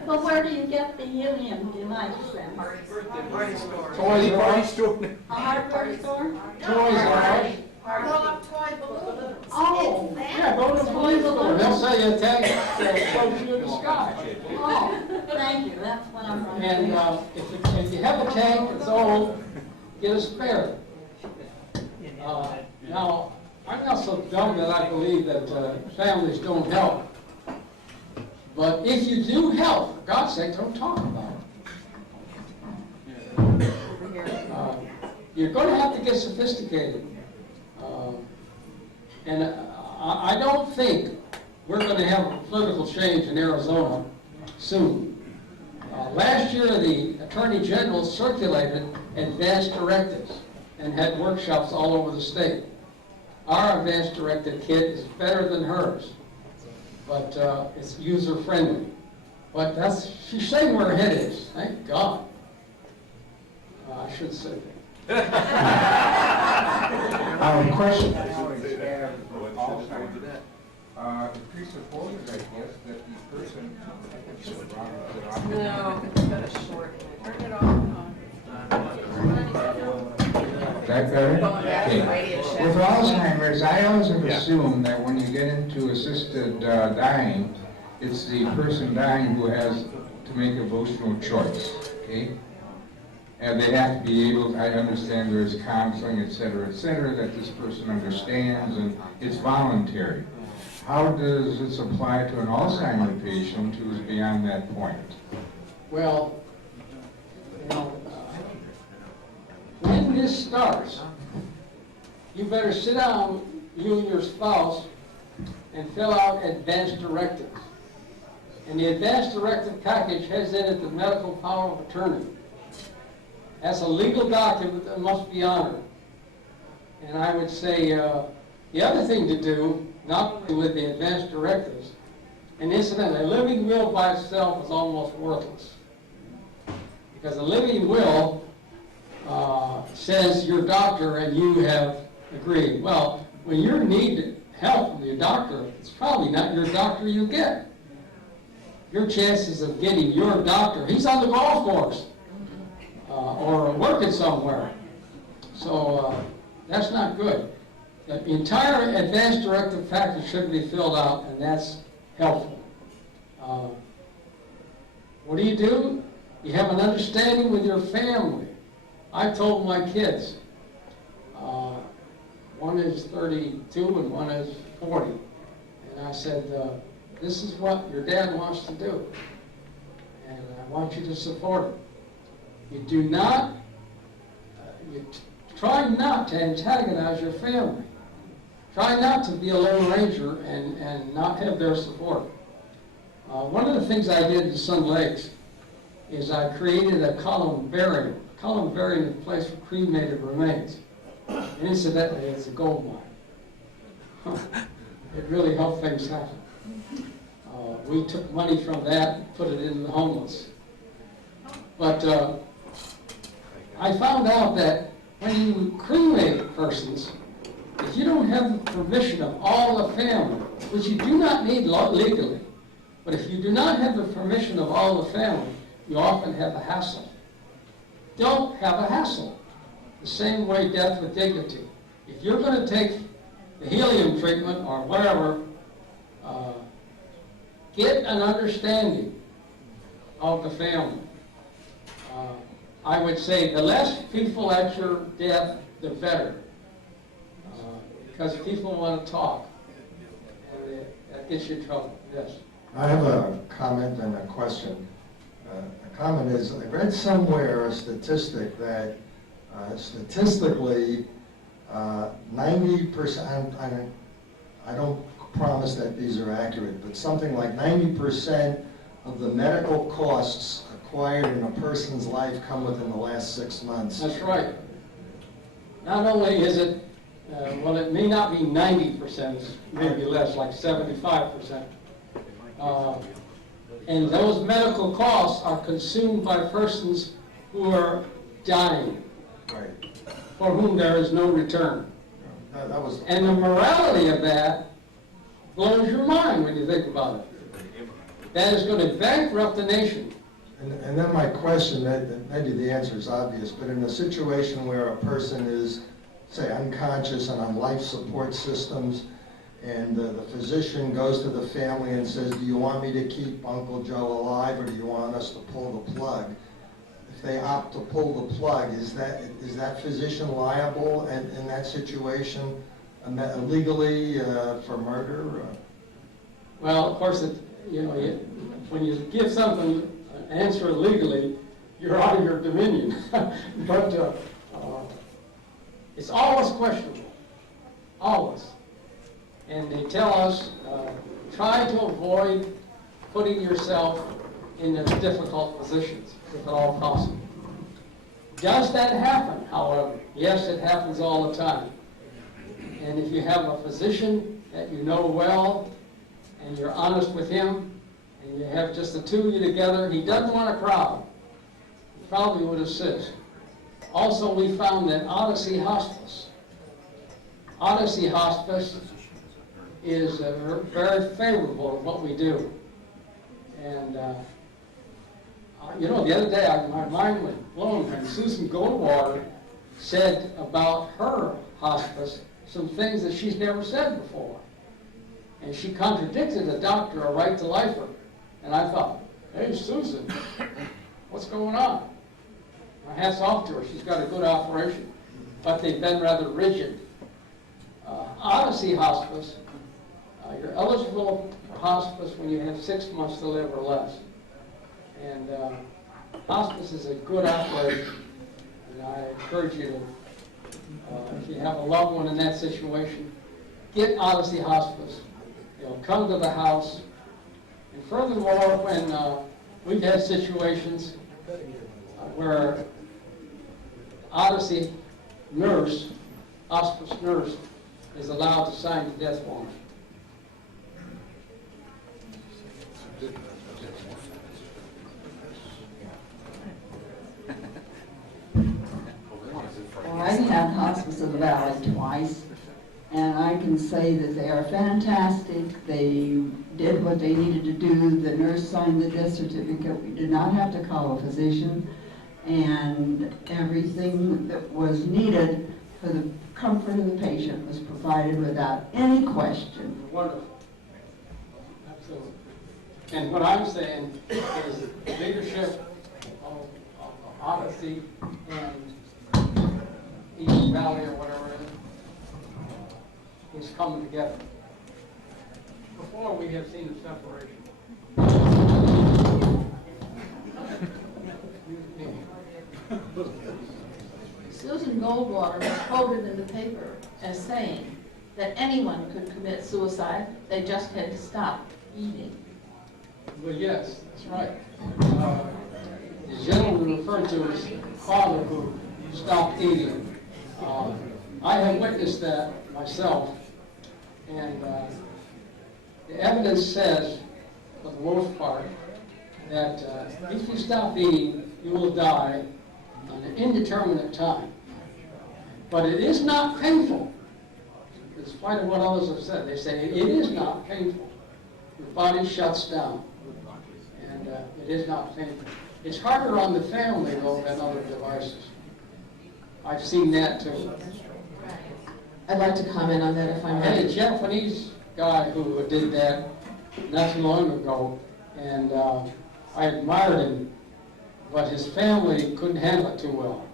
Well, where do you get the helium device then? Party store. Toys R Party Us. store. A hardware store? Toys R Us. Toy balloons. Oh, Yeah, go to the police store. They'll sell you a tag that floats you in the sky. That's what I'm wondering. And if you have a tank that's old, get a spare. Now, I'm not so dumb that I believe that families don't help. But if you do help, for God's sake, don't talk about it. You're going to have to get sophisticated. And I don't think we're going to have a political change in Arizona soon. Last year, the Attorney General circulated advanced directives and had workshops all over the state. Our advanced directive kit is better than hers, but it's user-friendly. But she's saying where her head is, thank God. I should say that. Question. It presupposes, I guess, that the person. No, it's got a short. Turn it off. Is that better? Going back to Okay. Radio Shack. With Alzheimer's, I always have assumed that when you get into assisted dying, it's the person dying who has to make a emotional choice, okay? And they have to be able, I understand there's counseling, et cetera, that this person understands, and it's voluntary. How does this apply to an Alzheimer's patient who's beyond that point? Well, when this starts, you better sit down, you and your spouse, and fill out advanced directives. And the advanced directive package has in it the medical power of attorney. That's a legal document that must be honored. And I would say the other thing to do, not only with the advanced directives, and incidentally, a living will by itself is almost worthless. Because a living will says your doctor and you have agreed. Well, when you need help from your doctor, it's probably not your doctor you get. Your chances of getting your doctor, he's on the golf course or working somewhere. So that's not good. The entire advanced directive package should be filled out, and that's helpful. What do? You have an understanding with your family. I told my kids, one is 32 and one is 40, and I said, this is what your dad wants to do, and I want you to support it. You do not, try not to antagonize your family. Try not to be a Lone Ranger and not have their support. One of the things I did in Sun Lakes is I created a columbarium. Columbarium is a place for cremated remains. And incidentally, it's a gold mine. It really helped things happen. We took money from that and put it in the homeless. But I found out that when you cremate persons, if you don't have the permission of all the family, which you do not need legally, but if you do not have the permission of all the family, you often have a hassle. Don't have a hassle. The same way death with dignity. If you're going to take the helium treatment or whatever, get an understanding of the family. I would say the less people at your death, the better. Because people want to talk, and that gets you in trouble. Yes. I have a comment and a question. A comment is, I read somewhere a statistic that statistically 90%, I don't promise that these are accurate, but something like 90% of the medical costs acquired in a person's life come within the last 6 months. That's right. Not only is it, well, it may not be 90%, it's maybe less, like 75%. And those medical costs are consumed by persons who are dying, Right. for whom there is no return. That was. And the morality of that blows your mind when you think about it. That is going to bankrupt the nation. And then my question, maybe the answer is obvious, but in a situation where a person is, say, unconscious and on life support systems, and the physician goes to the family and says, do you want me to keep Uncle Joe alive, or do you want us to pull the plug? If they opt to pull the plug, is that physician liable in that situation legally for murder? Well, of course, when you give something an answer legally, you're out of your dominion. But it's always questionable, always. And they tell us, try to avoid putting yourself in those difficult positions, if at all possible. Does that happen, however? Yes, it happens all the time. And if you have a physician that you know well, and you're honest with him, and you have just the two of you together, he doesn't want a crowd. He probably would assist. Also, we found that Odyssey Hospice is very favorable to what we do. And, the other day, my mind was blown when Susan Goldwater said about her hospice some things that she's never said before. And she contradicted a doctor, a right-to-lifer. And I thought, hey, Susan, what's going on? My hat's off to her. She's got a good operation. But they've been rather rigid. Odyssey Hospice, you're eligible for hospice when you have 6 months to live or less. And hospice is a good operation. And I encourage you to, if you have a loved one in that situation, get Odyssey Hospice. They'll come to the house. And furthermore, when we've had situations where Odyssey nurse, hospice nurse, is allowed to sign the death warrant. Well, I've had Hospice of the Valley twice, and I can say that they are fantastic. They did what they needed to do. The nurse signed the death certificate. We did not have to call a physician, and everything that was needed for the comfort of the patient was provided without any question. Wonderful. Absolutely. And what I'm saying is the leadership of Odyssey and East Valley or whatever it is coming together. Before we have seen a separation. Susan Goldwater was quoted in the paper as saying that anyone could commit suicide, they just had to stop eating. Well, yes, that's right. The gentleman referred to his father who stopped eating. I have witnessed that myself, and the evidence says, for the most part, that if you stop eating, you will die on an indeterminate time. But it is not painful. In spite of what others have said, they say it is not painful. Your body shuts down, and it is not painful. It's harder on the family, though, than other devices. I've seen that, too. I'd like to comment on that if I I had a may. Japanese guy who did that not too long ago, and I admired him, but his family couldn't handle it too well.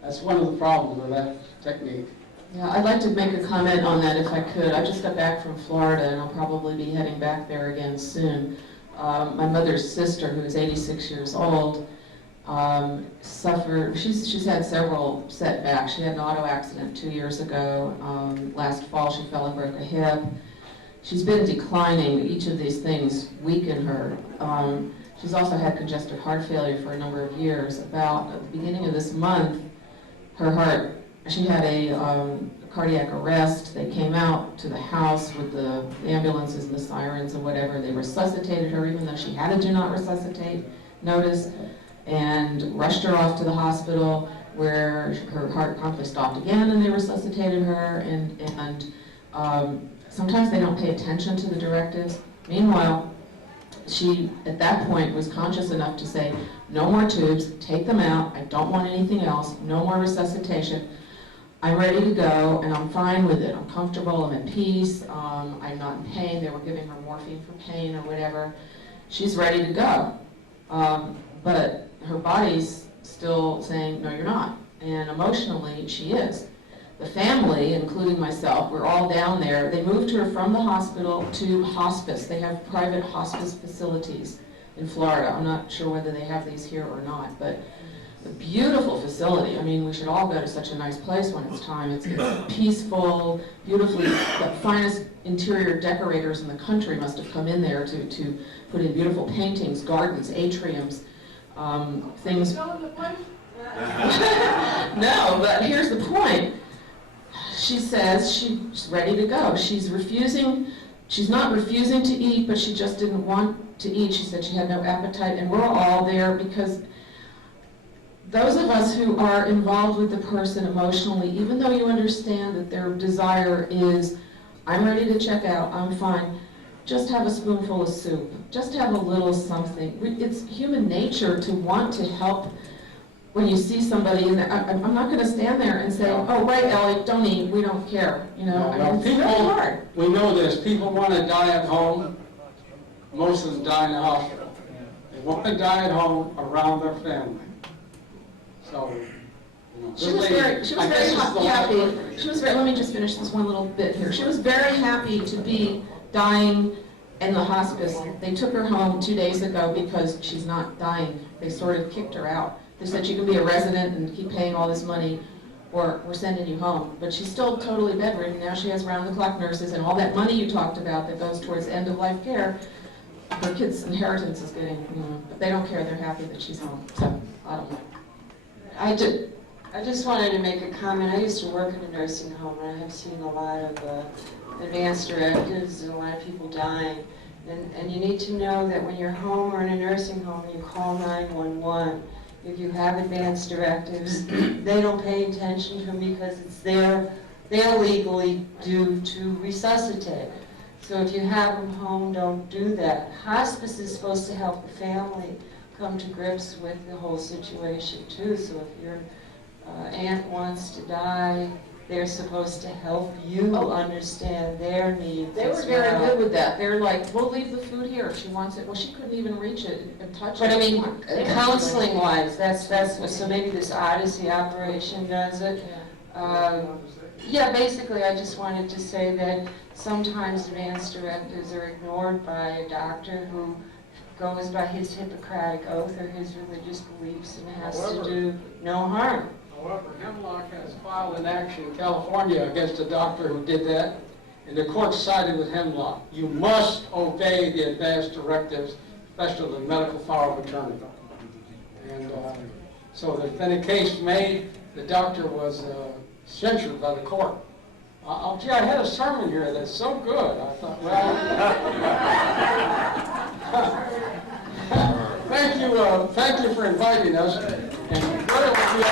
That's one of the problems with that technique. Yeah, I'd like to make a comment on that if I could. I just got back from Florida, and I'll probably be heading back there again soon. My mother's sister, who is 86 years old, suffered, she's had several setbacks. She had an auto accident 2 years ago. Last fall, she fell and broke a hip. She's been declining. Each of these things weaken her. She's also had congestive heart failure for a number of years. About at the beginning of this month, her heart, she had a cardiac arrest. They came out to the house with the ambulances and the sirens and whatever. They resuscitated her even though she had a do not resuscitate notice, and rushed her off to the hospital where her heart promptly stopped again, and they resuscitated her, and sometimes they don't pay attention to the directives. Meanwhile, she, at that point, was conscious enough to say, no more tubes, take them out, I don't want anything else, no more resuscitation. I'm ready to go, and I'm fine with it. I'm comfortable, I'm at peace, I'm not in pain. They were giving her morphine for pain or whatever. She's ready to go. But her body's still saying, no, you're not. And emotionally, she is. The family, including myself, we're all down there. They moved her from the hospital to hospice. They have private hospice facilities in Florida. I'm not sure whether they have these here or not, but a beautiful facility. I mean, we should all go to such a nice place when it's time. It's peaceful, beautifully, the finest interior decorators in the country must have come in there to put in beautiful paintings, gardens, atriums, things. No, but here's the point. She says she's ready to go. She's not refusing to eat, but she just didn't want to eat. She said she had no appetite, and we're all there because those of us who are involved with the person emotionally, even though you understand that their desire is, I'm ready to check out, I'm fine, just have a spoonful of soup, just have a little something. It's human nature to want to help when you see somebody in there. I'm not going to stand there and say, oh, right, Ellie, don't eat, we don't care. You know, Well, it's really hard. we know this, people want to die at home, most of them die in the hospital. They want to die at home around their family. So, you know, She was very happy. Let me just finish this one little bit here. She was very happy to be dying in the hospice. They took her home 2 days ago because she's not dying. They sort of kicked her out. They said you can be a resident and keep paying all this money, or we're sending you home. But she's still totally bedridden. Now she has round-the-clock nurses, and all that money you talked about that goes towards end-of-life care, her kid's inheritance is getting, you know, but they don't care. They're happy that she's home. So, I don't know. I just wanted to make a comment. I used to work in a nursing home, and I have seen a lot of advanced directives and a lot of people dying. And you need to know that when you're home or in a nursing home, you call 911. If you have advanced directives, they don't pay attention to them because it's they're legally due to resuscitate. So if you have them home, don't do that. Hospice is supposed to help the family come to grips with the whole situation too. So if your aunt wants to die, they're supposed to help you understand their needs. They were very good with that. They're like, we'll leave the food here if she wants it. Well, she couldn't even reach it and touch it. But I mean, counseling-wise, that's what, so maybe this Odyssey operation does it. Yeah, basically, I just wanted to say that sometimes advanced directives are ignored by a doctor who goes by his Hippocratic oath or his religious beliefs and has to do no harm. However, Hemlock has filed an action in California against a doctor who did that, and the court sided with Hemlock. You must obey the advanced directives, especially the medical power of attorney. And so there's been a case made. The doctor was censured by the court. Gee, I had a sermon here that's so good. I thought, well, thank you for inviting us. And where would you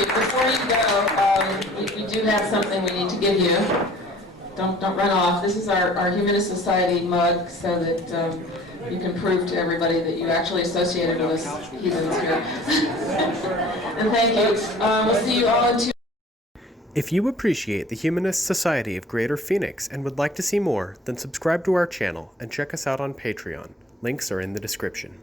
Before you go, we do have something we need to give you. Don't run off. This is our Humanist Society mug, so that you can prove to everybody that you actually associated with us heathens here. And thank you. We'll see you all in 2. If you appreciate the Humanist Society of Greater Phoenix and would like to see more, then subscribe to our channel and check us out on Patreon. Links are in the description.